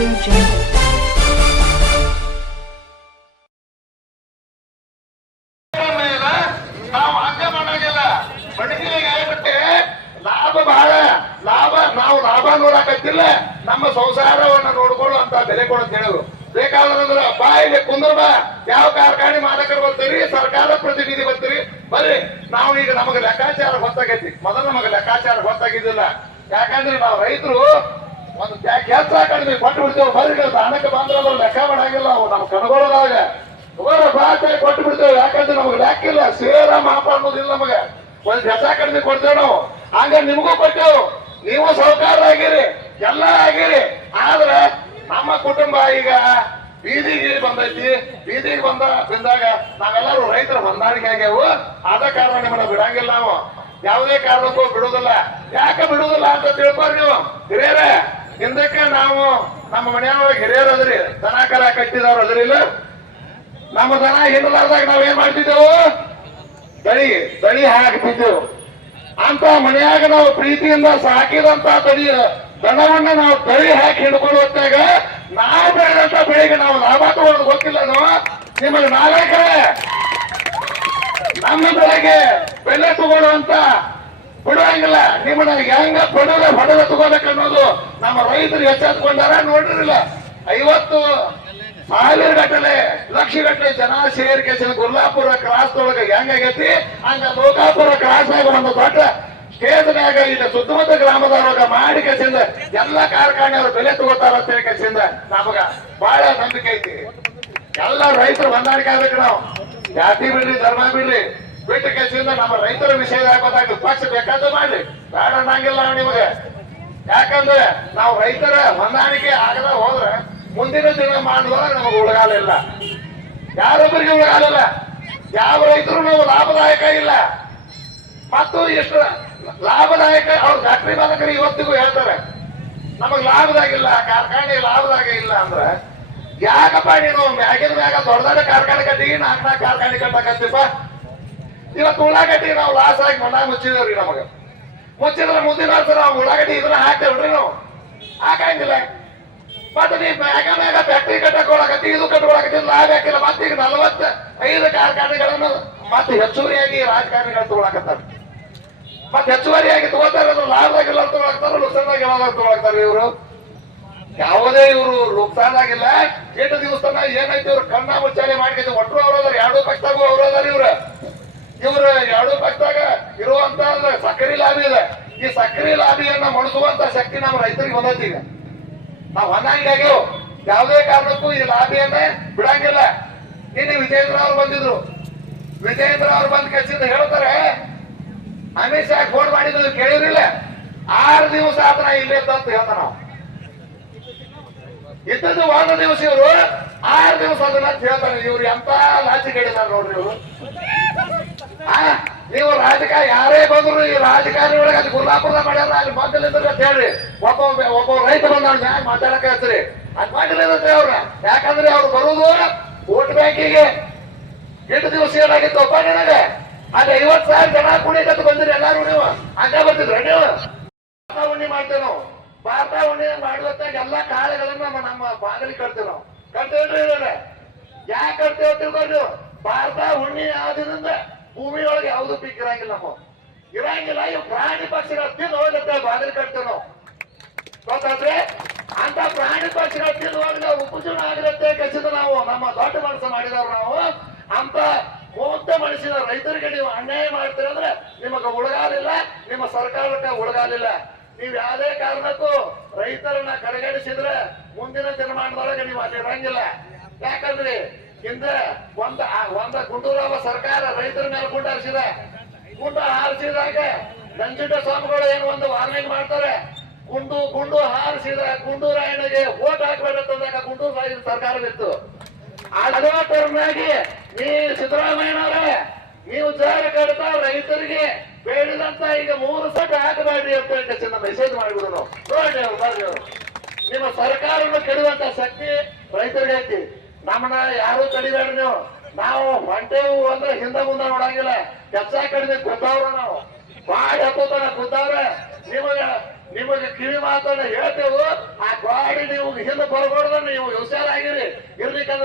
Audio Jungle. ನಾವು ಹಂಗ ಮಾಡಂಗಿಲ್ಲ. ಬಡಗಿರಿಗೆ ಆಗ್ಬಿಟ್ಟೆ ಲಾಭ ಬಹಳ ಲಾಭ. ನಾವು ಲಾಭ ನೋಡಕತ್ತಿಲ್ಲ, ನಮ್ಮ ಸಂಸಾರವನ್ನ ನೋಡ್ಕೊಳ್ಳುವಂತ ಬೆಲೆ ಕೊಡಂತ ಹೇಳಿದ್ರು. ಬೇಕಾದ್ರೆ ಬಾ ಇಲ್ಲಿ ಕುಂದ್ರ ಬಾ, ಯಾವ ಕಾರ್ಖಾನೆ ಮಾಲಕರು ಬರ್ತೀರಿ, ಸರ್ಕಾರ ಪ್ರತಿನಿಧಿ ಬರ್ತೀರಿ, ಬರ್ರಿ. ನಾವು ಈಗ ನಮಗೆ ಲೆಕ್ಕಾಚಾರ ಗೊತ್ತಾಗೈತಿ. ಮೊದಲು ನಮಗೆ ಲೆಕ್ಕಾಚಾರ ಗೊತ್ತಾಗಿದ್ದಿಲ್ಲ. ಯಾಕಂದ್ರೆ ನಾವು ರೈತರು ಒಂದು ಕೆಲಸ ಕಡಿಮೆ ಕೊಟ್ಟು ಬಿಡ್ತೇವೆ. ಬರ್ರಿ ದಾನಕ್ಕೆ ಬಂದ್ರೆ ಲೆಕ್ಕ ಮಾಡಂಗಿಲ್ಲ. ಅವು ನಮ್ ಕಣ್ಗೊಳದಾಗ ಬಾತ ಕೊಟ್ಟು ಬಿಡ್ತೇವೆ. ಯಾಕಂದ್ರೆ ನಮಗೆ ಲೆಕ್ಕಿಲ್ಲ, ಸೇರ ಮಾಪ ಅನ್ನೋದಿಲ್ಲ. ನಮಗೆ ಒಂದ್ ಕೆಲಸ ಕಡಿಮೆ ಕೊಡ್ತೇವೆ ನಾವು. ಹಂಗ ನಿಮಗೂ ಕೊಟ್ಟೇವು. ನೀವು ಸಹಕಾರ ಆಗಿರಿ, ಎಲ್ಲ ಆಗಿರಿ. ಆದ್ರೆ ನಮ್ಮ ಕುಟುಂಬ ಈಗ ಬೀದಿಗೆ ಬಂದೈತಿ. ಬೀದಿಗೆ ಬಂದಾಗ ನಾವೆಲ್ಲರೂ ರೈತರ ಹೊಂದಾಣಿಕೆ ಆಗ್ಯಾವು. ಆದ ಕಾರಣ ನಿಮ್ಮನ್ನ ಬಿಡಂಗಿಲ್ಲ. ನಾವು ಯಾವುದೇ ಕಾರಣಕ್ಕೂ ಬಿಡುದಿಲ್ಲ. ಯಾಕೆ ಬಿಡುದಿಲ್ಲ ಅಂತ ತಿಳ್ಕೊರಿ ನೀವು ಹಿರಿಯರೇ. ಹಿಂದಕ್ಕೆ ನಾವು ನಮ್ಮ ಮನೆಯೊಳಗೆ ಹಿರಿಯರು ಅದ್ರಿ, ದನ ಕರ ಕಟ್ಟಿದವ್ರು ಅದ್ರಿಲ್ಲ. ನಮ್ಮ ದನ ಹಿಂದಲಾರ್ದಾಗ ನಾವೇನ್ ಮಾಡ್ತಿದ್ದೆವು, ತಳಿ ಹಾಕ್ತಿದ್ದೆವು. ಅಂತ ಮನೆಯಾಗ ನಾವು ಪ್ರೀತಿಯಿಂದ ಸಾಕಿದಂತ ದನವನ್ನ ನಾವು ತಳಿ ಹಾಕಿ ಹಿಡ್ಕೊಂಡು ಹೊತ್ತಾಗ ನಾವು ಬೆಳೆದಂತ ಬೆಳೆಗೆ ನಾವು ಲಾಭ ತಗೊಳ್ಳೋದು ಗೊತ್ತಿಲ್ಲ. ನಿಮಗೆ ನಾಗರಿಕರೇ, ನಮ್ಮ ಬೆಳೆಗೆ ಬೆಲೆ ತಗೊಳ್ಳುವಂತ ಬಿಡುವಂಗಿಲ್ಲ. ನಿಮ್ಮನ್ನ ಹೆಂಗ ಹೊಡೆದ ತಗೋಬೇಕನ್ನೋದು ನಮ್ಮ ರೈತರು ಎಚ್ಚೆತ್ಕೊಂಡಾರ ನೋಡಿರಲಿಲ್ಲ. 50,000 ಗಟ್ಟಲೆ ಲಕ್ಷ ಗಟ್ಟಲೆ ಜನ ಸೇರಿಕೆ ಗುರ್ಲಾಪುರ ಕ್ರಾಸ್ ಒಳಗೆ ಹೆಂಗಾಗೈತಿ, ಹಂಗ ಲೋಕಾಪುರ ಕ್ರಾಸ್ ಆಗ ಒಂದು ದೊಡ್ಡ ಸ್ಟೇಜ್ನಾಗ ಈಗ ಸುತ್ತಮುತ್ತ ಗ್ರಾಮದವ್ರಾಗ ಮಾಡಿ ಕೆಸಿಂದ ಎಲ್ಲ ಕಾರ್ಖಾನೆಯವರು ಬೆಲೆ ತಗೋತಾರ ಅಂತ ಹೇಳಿ ಕೆಸಿಂದ ನಮಗ ಬಹಳ ನಂಬಿಕೆ ಐತಿ. ಎಲ್ಲ ರೈತರು ಹೊಂದಾಣಿಕೆ ಆಗ್ಬೇಕು. ನಾವು ಜಾತಿ ಬಿಡ್ರಿ, ಧರ್ಮ ಬಿಡ್ರಿ, ಬಿಟ್ಟ ಕೆಸಿಂದ ನಮ್ಮ ರೈತರ ವಿಷಯದಾಗ ಗೊತ್ತಾಗ ಪಕ್ಷ ಬೇಕಾದ ಮಾಡ್ರಿ, ಬೇಡ ಅನ್ನಂಗಿಲ್ಲ ನಿಮಗೆ. ಯಾಕಂದ್ರೆ ನಾವು ರೈತರ ಹೊಂದಾಣಿಕೆ ಆಗದ ಹೋದ್ರೆ ಮುಂದಿನ ದಿನ ಮಾಡಿದಾಗ ನಮಗೆ ಉಳಗಾಲ ಇಲ್ಲ, ಯಾರೊಬ್ಬರಿಗೆ ಉಳಗಾಲ ಇಲ್ಲ. ಯಾವ ರೈತರು ನಾವು ಲಾಭದಾಯಕ ಇಲ್ಲ. ಮತ್ತು ಎಷ್ಟು ಲಾಭದಾಯಕ ಅವ್ರ ಫ್ಯಾಕ್ಟ್ರಿ ಮಾಲಕರು ಇವತ್ತಿಗೂ ಹೇಳ್ತಾರೆ, ನಮಗ್ ಲಾಭದಾಗಿಲ್ಲ, ಕಾರ್ಖಾನೆ ಲಾಭದಾಗ ಇಲ್ಲ ಅಂದ್ರೆ ಯಾಕಪ್ಪ ನೀನು ಮ್ಯಾಗಿನ ಮ್ಯಾಗ ದೊಡ್ಡ ದೊಡ್ಡ ಕಾರ್ಖಾನೆ ಕಟ್ಟಿ 4 ಕಾರ್ಖಾನೆ ಕಟ್ಟಕತ್ತಿಪ್ಪ. ಇವತ್ತು ಉಳ್ಳಾಗಡ್ಡಿ ನಾವು ಲಾಸ್ ಆಗಿ ಮನ ಮುಚ್ಚಿದೇವ್ರಿ. ನಮಗ ಮುಚ್ಚಿದ್ರೆ ಮುಂದಿನ ವರ್ಷ ನಾವು ಉಳ್ಳಾಗಡ್ಡಿ ಇದನ್ನ ಹಾಕ್ತೇವ್ರಿ. ನಾವು ಹಾಕಂಗಿಲ್ಲ. ಮತ್ತೆ ನೀ ಮ್ಯಾಗ ಫ್ಯಾಕ್ಟ್ರಿ ಕಟ್ಟಕೊಳಕತ್ತಿ, ಇದು ಕಟ್ಕೊಳಕತ್ತಿ, ಲಾಭ ಹಾಕಿಲ್ಲ. ಮತ್ತೆ ಈಗ 45 ಕಾರ್ಖಾನೆಗಳನ್ನು ಮತ್ತೆ ಹೆಚ್ಚುವರಿಯಾಗಿ ರಾಜಕಾರಣಿಗಳು ತಗೊಳಕತ್ತಾರೆ. ಮತ್ತೆ ಹೆಚ್ಚುವರಿಯಾಗಿ ತಗೋತಾರೆ. ಲಾಭದಾಗಿಲ್ಲ ತಗೊಳಕ್ತಾರ, ಲುಕ್ಸಾನ್ದಾಗಿಲ್ಲ ತಗೊಳಕ್ತಾರ. ಇವರು ಯಾವುದೇ ಇವರು ಲುಕ್ಸಾನ್ದಾಗಿಲ್ಲ. 8 ದಿವಸ ಏನೈತಿ ಇವ್ರು ಕಣ್ಣ ಮುಚ್ಚಾಲೆ ಮಾಡ್ಕೊಂಡು ಒಟ್ಟರು ಅವ್ರದಾರ. 2 ಪಕ್ಷದಾಗೂ ಅವ್ರದಾರ. ಇವ್ರ 2 ಪಕ್ಷದಾಗ ಇರುವಂತ ಸಕ್ಕರೆ ಲಾಭಿ ಇದೆ. ಈ ಸಕ್ಕರೆ ಲಾಭಿಯನ್ನ ಮಣಿಸುವಂತ ಶಕ್ತಿ ನಮ್ಮ ರೈತರಿಗೆ ಬಂದೈತಿ. ಈಗ ನಾವು ಹೊಂದಾಣಿಕೆ ಆಗ್ಯವು. ಯಾವುದೇ ಕಾರಣಕ್ಕೂ ಈ ಲಾಭಿಯನ್ನ ಬಿಡಂಗಿಲ್ಲ. ನಿನ್ನೆ ವಿಜೇಂದ್ರ ಅವ್ರು ಬಂದಿದ್ರು. ವಿಜೇಂದ್ರ ಅವ್ರು ಬಂದ ಕೆಸಿಂದ ಹೇಳ್ತಾರೆ, ಅಮಿತ್ ಶಾ ಫೋನ್ ಮಾಡಿದ್ರು ಕೇಳಿರಿಲ್ಲ, 6 ದಿವಸ ಆತನ ಇಲ್ಲೇ ಅಂತ ಹೇಳ್ತಾರ. ನಾವು ಇದ್ದದ್ದು 1 ದಿವಸ, ಇವರು 6 ದಿವಸ ಅದನ್ನ ಹೇಳ್ತಾರೆ. ಇವ್ರು ಎಂತ ಲಾಚಿ ಕೇಳಿದಾರ ನೋಡ್ರಿ. ಇವರು ನೀವು ರಾಜಕಾರಣ ಯಾರೇ ಬಂದ್ರು ಈ ರಾಜಕಾರಣಿ ಒಳಗೆ ಅಲ್ಲಿ ಗುರ್ಲಾಪುರದ ಮಾಡ್ಯಾರ, ಅಲ್ಲಿ ಮೊದಲಿಂದ ಅಂತ ಹೇಳ್ರಿ. ಒಬ್ಬ ರೈತ ಬಂದ ನ್ಯಾಯ ಮಾತಾಡಕ ಹೇಳ್ತೀರಿ, ಅದ್ ಮಾಡಿಲ್ಲ ಅವ್ರ. ಯಾಕಂದ್ರೆ ಅವ್ರು ಬರುವುದು ವೋಟ್ ಬ್ಯಾಂಕಿಗೆ. 8 ದಿವಸ ಏನಾಗಿತ್ತಪ್ಪ ನಿನಗೆ, ಅಲ್ಲಿ 50,000 ಜನ ಕುಣಿಕತ್ತು ಬಂದಿರಿ ಎಲ್ಲಾರು. ನೀವು ಹಂಗ ಬರ್ತಿದ್ರ ನೀವು. ಉಣ್ಣಿ ಮಾಡ್ತೇವೆ ನಾವು. ಭಾರತ ಉಣ್ಣಿ ಮಾಡ್ಲತ್ತಾಗ ಎಲ್ಲಾ ಕಾಳುಗಳನ್ನ ನಮ್ಮ ಬಾಗಲಿ ಕಟ್ತೇವೆ ನಾವು. ಕಟ್ತೇವ್ರಿ. ಯಾಕೆ ಕಟ್ತೇವೆ ತಿಳ್ಕೊಂಡು, ಭಾರತ ಉಣ್ಣಿ ಆದ್ರಿಂದ ಭೂಮಿಯೊಳಗೆ ಯಾವ್ದು ಪೀಕ್ ಇರಂಗಿಲ್ಲ. ನಾವು ಇರಂಗಿಲ್ಲ. ಇವು ಪ್ರಾಣಿ ಪಕ್ಷಿಗಳ ತಿಂದು ಹೋಗ್ಲತ್ತ ಬಾಗಲಿ ಕಟ್ತೇವೆ ನಾವು. ಗೊತ್ತಾದ್ರೆ ಅಂತ ಪ್ರಾಣಿ ಪಕ್ಷಿಗಳ ತಿಂದು ಹೋಗಿ ನಾವು ಉಪಜೀವನ ಆಗಿರತ್ತೆ ಕೆಸಿದ ನಾವು ನಮ್ಮ ದೊಡ್ಡ ಮನಸ್ಸು ಮಾಡಿದವ್ರು ನಾವು. ಅಂತ ಮೂವತ್ತೆ ಮನುಷ್ಯನ ರೈತರಿಗೆ ನೀವು ಅನ್ಯಾಯ ಮಾಡ್ತೀರಿ ಅಂದ್ರೆ ನಿಮಗೆ ಉಳಗಾಲಿಲ್ಲ, ನಿಮ್ಮ ಸರ್ಕಾರಕ್ಕೆ ಉಳಗಾಲಿಲ್ಲ. ನೀವು ಯಾವುದೇ ಕಾರಣಕ್ಕೂ ರೈತರನ್ನ ಕಡೆಗಣಿಸಿದ್ರೆ ಮುಂದಿನ ದಿನಮಾನದೊಳಗೆ ನೀವು ಅಲ್ಲಿ ಇರಂಗಿಲ್ಲ. ಯಾಕಂದ್ರೆ ಹಿಂದೆ ಒಂದ ಗುಂಡೂರಾವ ಸರ್ಕಾರ ರೈತರ ಮೇಲೆ ಗುಂಡು ಹಾರಿಸಿದೆ. ಗುಂಡು ಹಾರಿಸಿದಾಗ ನಂಜುಂಡ ಸ್ವಾಮಿಗಳು ಏನು ಒಂದು ವಾರ್ನಿಂಗ್ ಮಾಡ್ತಾರೆ, ಗುಂಡು ಹಾರಿಸಿದ ಗುಂಡೂರಾಯನಿಗೆ ವೋಟ್ ಹಾಕಬೇಕಂತಂದಾಗ ಗುಂಡೂರಾಯ ಸರ್ಕಾರವಿತ್ತು. ಅದೇ ಟರ್ಮ್ನಾಗಿ ನೀ ಸಿದ್ದರಾಮಯ್ಯನವರೇ ನೀವು ಜಾರಿ ಕಡ್ತಾ ರೈತರಿಗೆ ಬೇಡಿದಂತ ಈಗ 3 ಸಟ್ ಹಾಕಬೇಡ್ರಿ ಅಂತ ಹೇಳಿ ಮೆಸೇಜ್ ಮಾಡಿಬಿಡು. ನಾವು ನೋಡಿ ಬರ್ರಿ, ನಿಮ್ಮ ಸರ್ಕಾರವನ್ನು ಕೆಡುವಂತ ಶಕ್ತಿ ರೈತರಿಗೆ ಐತಿ. ನಮ್ಮನ್ನ ಯಾರು ಕಡಿಬೇಡ್ರಿ. ನಾವು ಹೊಂಟೇವು ಅಂದ್ರೆ ಹಿಂದೆ ಮುಂದೆ ನೋಡಂಗಿಲ್ಲ. ಕೆಲಸ ಕಡಿಮೆ ಗೊತ್ತವ್ರ ನಾವು ಮಾಡಿ ಹಾಕೋತಾನ ಗೊತ್ತವ್ರೆ. ನಿಮಗೆ ಕಿವಿ ಮಾತನ್ನ ಹೇಳ್ತೇವು. ಆ ಗಾಡಿ ನೀವು ಹಿಂದೆ ಬರಬಾರ್ದು, ನೀವು ಹುಷಾರಾಗಿರಿ. ಇರ್ಲಿಕ್ಕಂದ್ರೆ